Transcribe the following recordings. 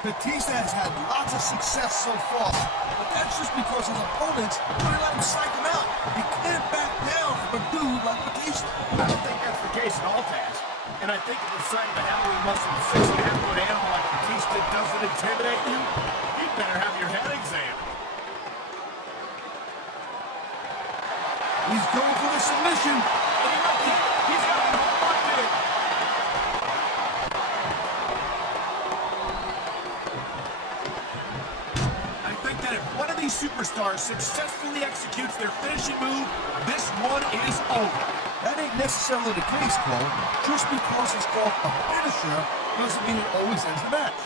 Batista has had lots of success so far, but that's just because his opponents really let him psych him out. He can't back down from a dude like Batista. I don't think that's the case at all, Taz. And I think the sight of a heavily muscled 6.5-foot animal like Batista doesn't intimidate you. You'd better have your head examined. He's going for the submission. And he might get it. He's got it all locked in. I think that if one of these superstars successfully executes their finishing move, this one is over. That ain't necessarily the case, Cole. Just because it's called a finisher doesn't mean it always ends the match.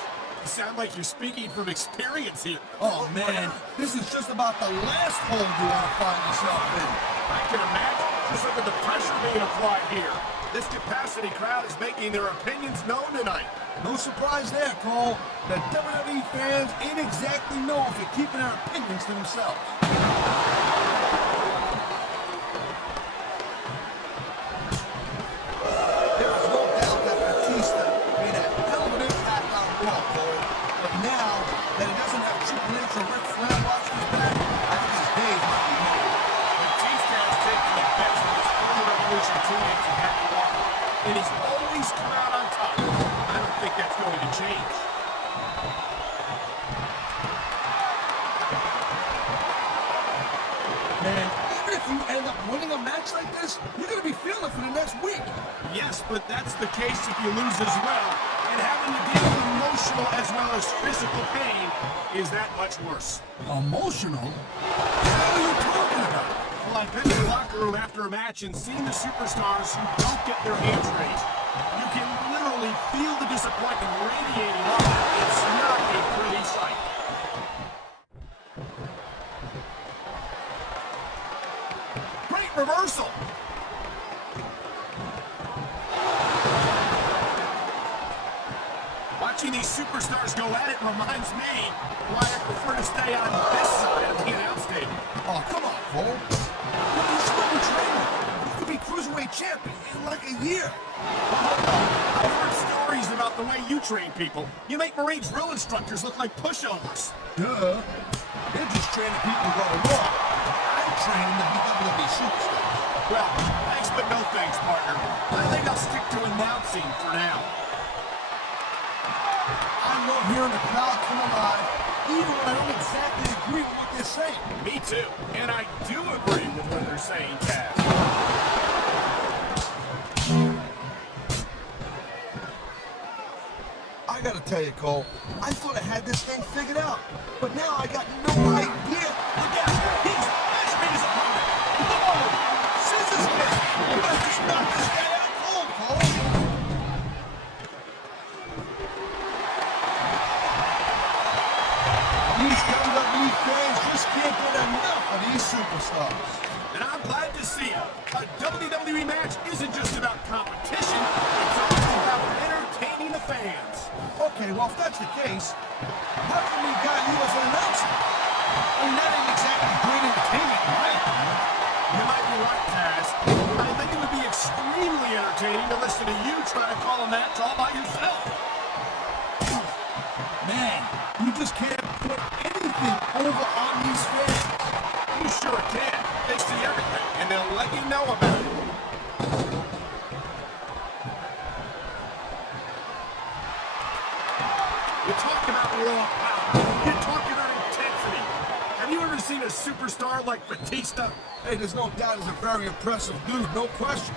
You sound like you're speaking from experience here. Oh, man. This is just about the last hole you want to find yourself in. I can imagine. Just look at the pressure being applied here. This capacity crowd is making their opinions known tonight. No surprise there, Cole. The WWE fans ain't exactly known for keeping their opinions to themselves. There is no doubt that Batista made a hell of an impact on Raw, Cole. But now that he doesn't have Triple H or Ric Flair watching his back, I think his days might be numbered. Batista has taken the best of his former Revolution teammates and had to walk, and he's always come out on top. I don't think that's going to change. Man, even if you end up winning a match like this, you're going to be feeling it for the next week. Yes, but that's the case if you lose as well. And having to deal with emotional as well as physical pain is that much worse. Emotional? What are you talking about? Well, I've been in the locker room after a match and seen the superstars who don't get their hands raised. You can literally feel the disappointment radiating off them. It's not a pretty sight. Great reversal. Watching these superstars go at it reminds me why I prefer to stay on this side of the announce table. Oh, come on, Cole. You're still in training. You could be Cruiserweight champion in like a year. I've heard stories about the way you train people. You make Marine drill instructors look like pushovers. Duh. They're just training people to go to war. I'm training to be WWE superstars. Well, thanks but no thanks, partner. I think I'll stick to announcing for now. I love hearing the crowd come alive, even when I don't exactly agree with what they're saying. Me too. And I do agree with what they're saying, Taz. I gotta tell you, Cole, I thought I had this thing figured out, but now I got no idea. Look out! He's measuring his opponent. Oh, scissors kick! You might just knock this guy out cold, Cole. These WWE fans just can't get enough of these superstars. And I'm glad to see it. A WWE match isn't just about competition. It's also about entertaining the fans. Okay, well, if that's the case, how come we got you as an announcer? I mean, that ain't exactly great entertainment, right? You might be right, Taz. I think it would be extremely entertaining to listen to you try to call a match all by yourself. Man, you just can't put anything over on these fans. You sure can. They see everything, and they'll let you know about it. You're talking about raw power. You're talking about intensity. Have you ever seen a superstar like Batista? Hey, there's no doubt he's a very impressive dude, no question.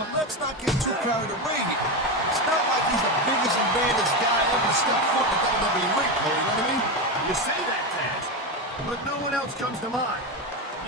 But let's not get too carried away here. It's not like he's the biggest and baddest guy ever stepped foot in the WWE ring, you know what I mean? You say that, Taz, but no one else comes to mind.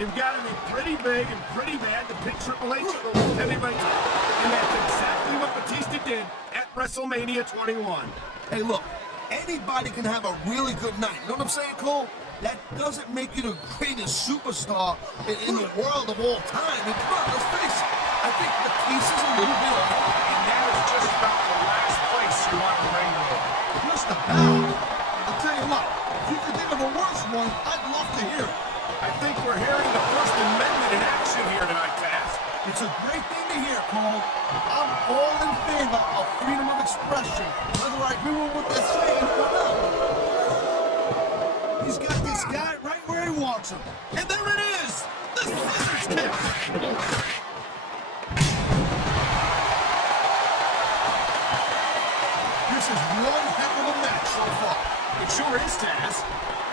You've got to be pretty big and pretty bad to pick Triple H for the heavyweight title. And that's exactly what Batista did at WrestleMania 21. Hey, look, anybody can have a really good night. You know what I'm saying, Cole? That doesn't make you the greatest superstar in the world of all time. I mean, come on, let's face it. I think Batista's a little bit off. And that is just about the last place you want to ring roll. Just about. I'll tell you what, if you can think of a worse one, I'd love to hear it. I think we're hearing the First Amendment in action here tonight, Taz. It's a great thing to hear, Cole. I'm all in favor of freedom of expression, whether I agree with what they're saying or not. gets him. And there it is! The scissors kick! This is one heck of a match so far. It sure is, Taz.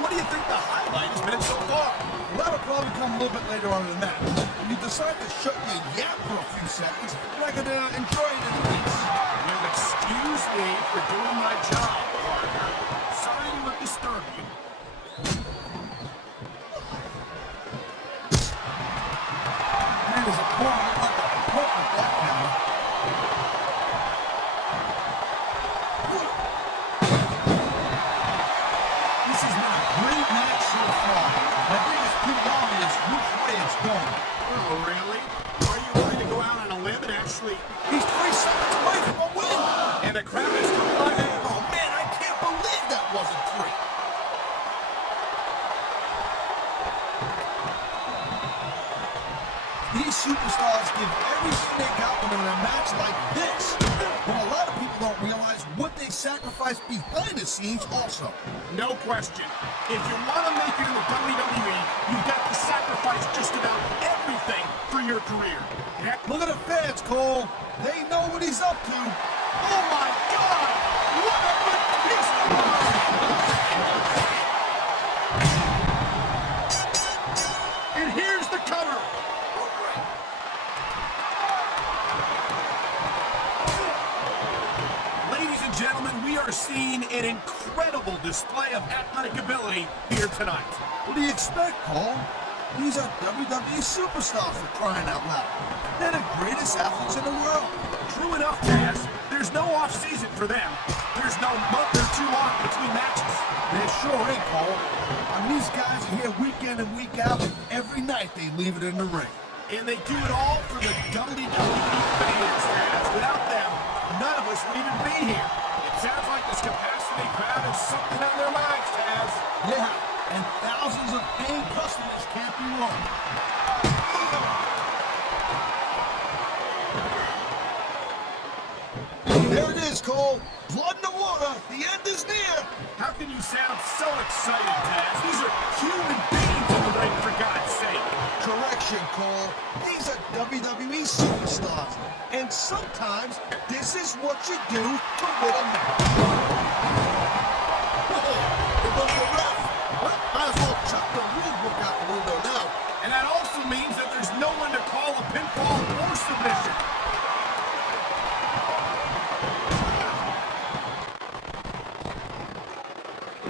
What do you think the highlight has been so far? Well, that'll probably come a little bit later on in the match. When you decide to shut your yap for a few seconds, and I can enjoy it in peace. You'll excuse me for doing my job, partner. Sorry to have disturbed you. Man, there's a corner like a pump with that camera. This has been a great match so far. I think it's pretty obvious which way it's going. Oh, really? Are you willing to go out on a limb and actually... He's 3 seconds away from a win! And the crowd is coming. Oh man, I can't believe that wasn't 3. These superstars give everything they got when they're in a match like this. But a lot of people don't realize what they sacrifice behind the scenes also. No question. If you want to make it in the WWE, you've got to sacrifice just about everything for your career. Look at the fans, Cole. They know what he's up to. Oh my God! What a Batista! And here's the cover. Ladies and gentlemen, we are seeing an incredible display of athletic ability here tonight. What do you expect, Cole? These are WWE superstars for crying out loud. They're the greatest athletes in the world. True enough, Taz. There's no off-season for them. There's no month or two off between matches. They sure ain't, Cole. And these guys are here week in and week out, and every night they leave it in the ring. And they do it all for the WWE fans, Taz. Without them, none of us would even be here. It sounds like this capacity crowd has something on their minds, Taz. Yeah, and thousands of paying customers can't be wrong. There it is, Cole. Blood in the water. The end is near. How can you sound so excited, Taz? These are human beings in the ring, for God's sake. Correction, Cole. These are WWE superstars. And sometimes this is what you do to win a match. Whoa, it was the ref. Well, might as well chuck the rule book out the window now. And that also means that there's no one to call a pinfall or submission.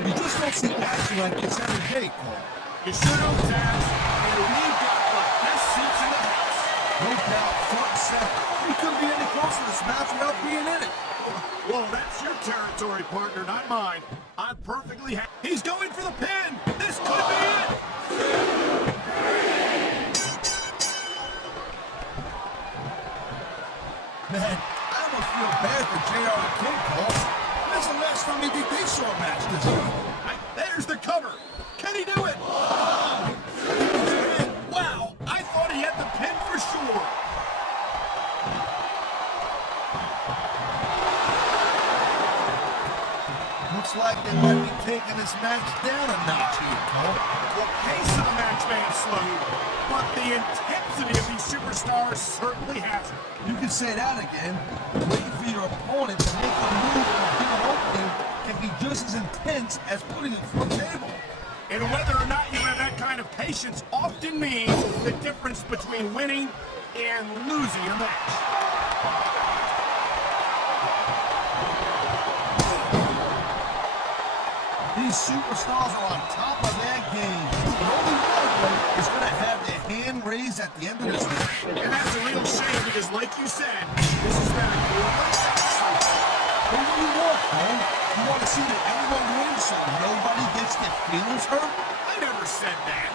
You just don't see action like this every day, Cole. You sure don't, Taz. And we've got the best seats in the house. No doubt, front and center. We couldn't be any closer to this match without being in it. Well, that's your territory, partner, not mine. I'm perfectly happy. He's going for the pin. This could be it. Man, I almost feel bad for JR and King, Cole. When's the last time they saw a match this way? There's the cover. Can he do it? Wow, I thought he had the pin for sure. Looks like they might be taking this match down a notch here, Cole. The pace of the match may have slowed, but the intensity of these superstars certainly hasn't. You can say that again. Waiting for your opponent to make a move or give an opening can be just as intense as putting it through a table. And whether or not you have that kind of patience often means the difference between winning and losing a match. These superstars are on top of their game. The only one of them is going to have their hand raised at the end of this match. And that's a real shame because, like you said, this has been a good match. What do you want, Cole? You want to see that everyone wins so nobody gets their feelings hurt? I never said that.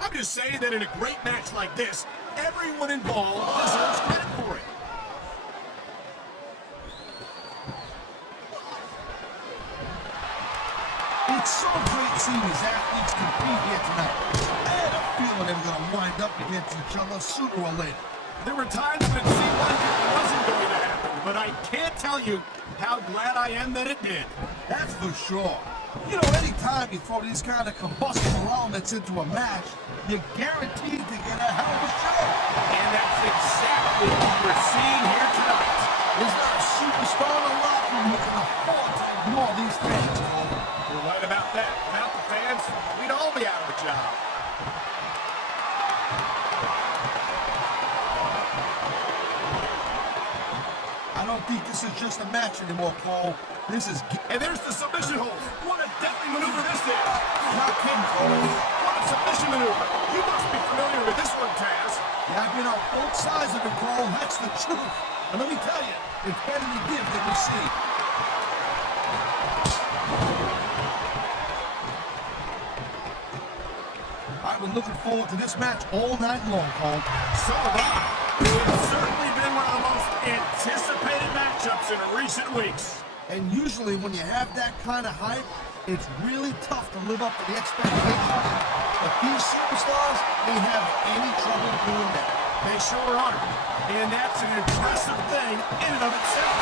I'm just saying that in a great match like this, everyone involved deserves credit for it. It's so great seeing these athletes compete here tonight. I had a feeling they were going to wind up against each other sooner or later. There were times when it seemed like it wasn't going to happen, but I can't tell you how glad I am that it did. That's for sure. You know, anytime you throw these kind of combustible elements into a match, you're guaranteed to get a hell of a show. And that's exactly what we're seeing here tonight. There's not a superstar in the locker room who can afford to ignore these fans, Cole. You're right about that. Without the fans, we'd all be out of a job. I don't think this is just a match anymore, Cole. This is... And there's the submission hold. What a deadly maneuver this is. Not kidding, Cole. What a submission maneuver. You must be familiar with this one, Taz. Yeah, I've been on both sides of it, Cole. That's the truth. And let me tell you, it's better to give than receive. I've been looking forward to this match all night long, Cole. So have I. It's certainly been one of the most anticipated matchups in recent weeks. And usually when you have that kind of hype, it's really tough to live up to the expectations. But these superstars ain't having any trouble doing that. They sure are. And that's an impressive thing in and of itself.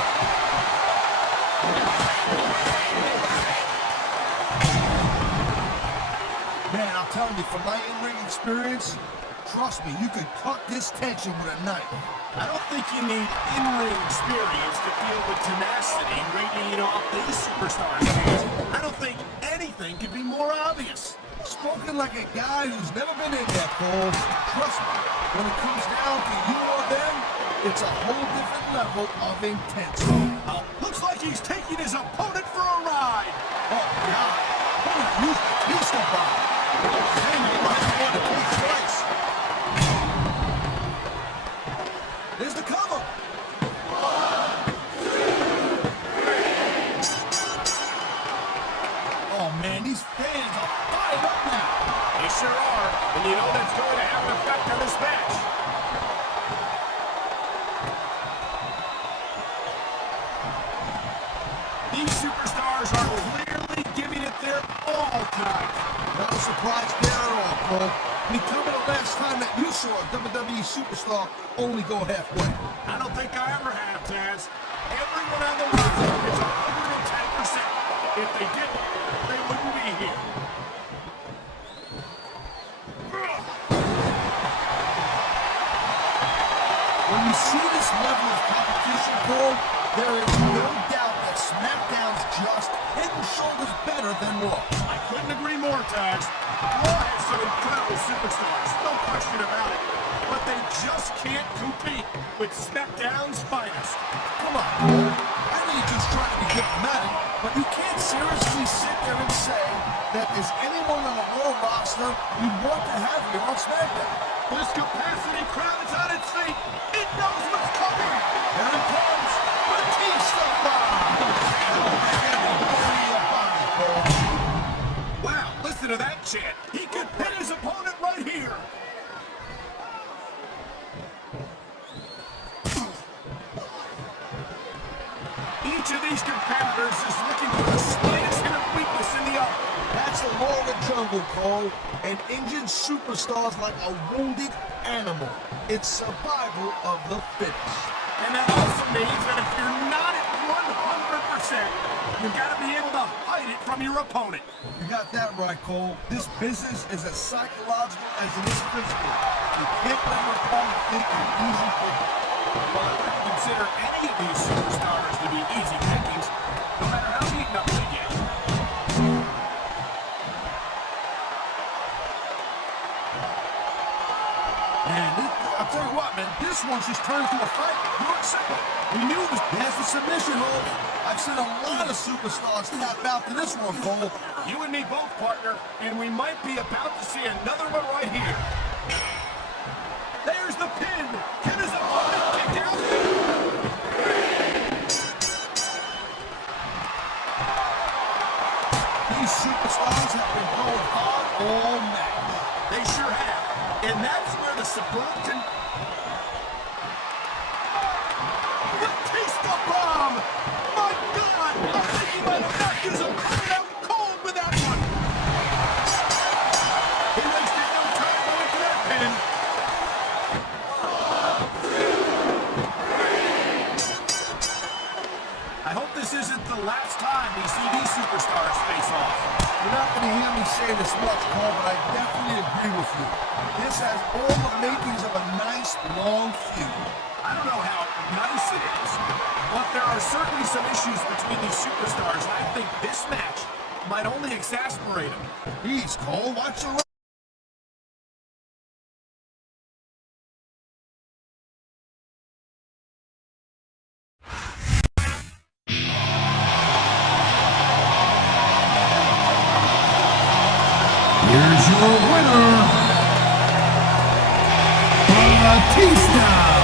Man, I'm telling you, from my in-ring experience, trust me, you could cut this tension with a knife. I don't think you need in-ring experience to feel the tenacity radiating off these superstars. I don't think anything could be more obvious. Spoken like a guy who's never been in there, Cole. Trust me, when it comes down to you or them, it's a whole different level of intensity. Looks like he's taking his opponent for a ride. Oh, God. What a huge Batista bomb. Hey, you might want to take twice. There's the cover. Oh, man, these fans are fired up now. They sure are. And you know that's going to have an effect on this match. These superstars are clearly giving it their all tonight. Not a surprise there at all, Cole. I mean, tell me the last time that you saw a WWE superstar only go halfway. I don't think I ever have, Taz. Everyone on the roster is 110%. If they didn't, they wouldn't be here. When you see this level of competition, Cole, there is no doubt that SmackDown's just head and shoulders better than Raw. I couldn't agree more, Taz. Raw has some incredible superstars, no question about it. But they just can't compete with SmackDown's finest. Come on, Cole. I know you're just trying to be diplomatic, but you can't seriously sit there and say that there's anyone on the Raw roster you want to have here on SmackDown. This capacity crowd is on its feet. It knows what's coming. Here it comes. Batista bomb. Wow, listen to that chant. He could pin his opponent right here. Each of these competitors is looking for the slightest hint of weakness in the other. That's the law of the jungle, Cole. And injured superstars like a wounded animal. It's survival of the fittest. And that also means that if you're not at 100%, you've got to be able to hide it from your opponent. You got that right, Cole. This business is as psychological as it is physical. You can't let your opponent think you're easy picking. Well, I wouldn't consider any of these superstars to be easy pickings, no matter how beaten up they get. Man, I'll tell you what, man, this one's just turned into a fight. You're simple. We knew it was. There's the submission hold. I've seen a lot of superstars tap out to this one, Cole. You and me both, partner, and we might be about to see another one right here. There's the pin. Can his opponent kick out? These superstars have been going hard all match. They sure have. And that's where the suburban Batista bomb! My God! I think he might have knocked his opponent out cold with that one! He wasted no time going for that pin. I hope this is isn't the last time we see these superstars face off. You're not going to hear me say this much, Cole, but I definitely agree with you. This has all the makings of a nice, long feud. I don't know how nice it is, but there are certainly some issues between these superstars, and I think this match might only exasperate them. Please, Cole, watch your... Here's your winner, Batista.